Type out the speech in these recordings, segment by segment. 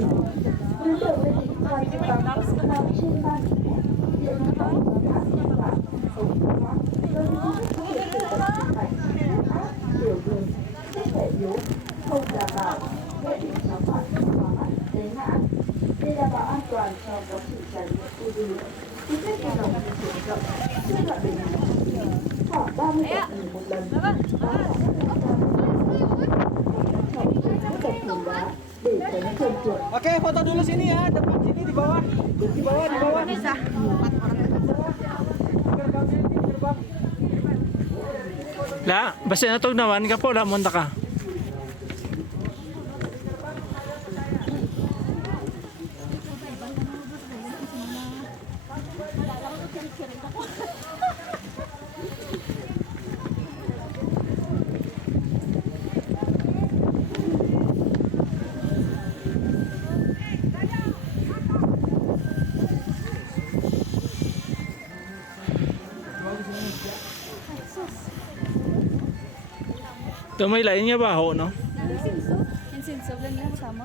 Tuyến đường Lê Thị Khai đi vào nằm trên 3 km, hiện đi vào các địa bàn ở Thanh Hóa, nơi du khách có hiện tượng bệnh mạch, huyết áp, tiểu đường, sức khỏe yếu, không đảm bảo, dễ bị chóng mặt, hóa mắt, té ngã. Để đảm bảo an toàn cho quá trình trải nghiệm ưu đi, du khách đi lòng di chuyển rộng, chưa đoạn đường khoảng 30 phút nghỉ một lần, đó là để tránh trơn trượt. Oke, foto dulu sini ya, depan sini di bawah. Di bawah, di bawah. Bisa. La, basta natugnawan ka po, lamunta ka. Tumay lain niya ba ho, no? Yung sinsob lang yan, samot.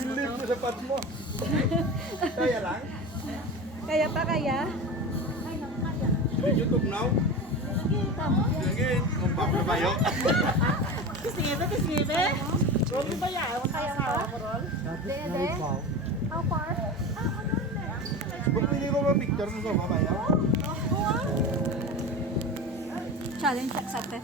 Silip sa sapat mo. Kaya lang? Kaya pa kaya? YouTube now? Lagi, umpap na bayo. Kisibe? Robi ba yan? Kaya ka? Dede? How far? Kung pili ko ba picture mo ko, babayaw? Challenge accepted.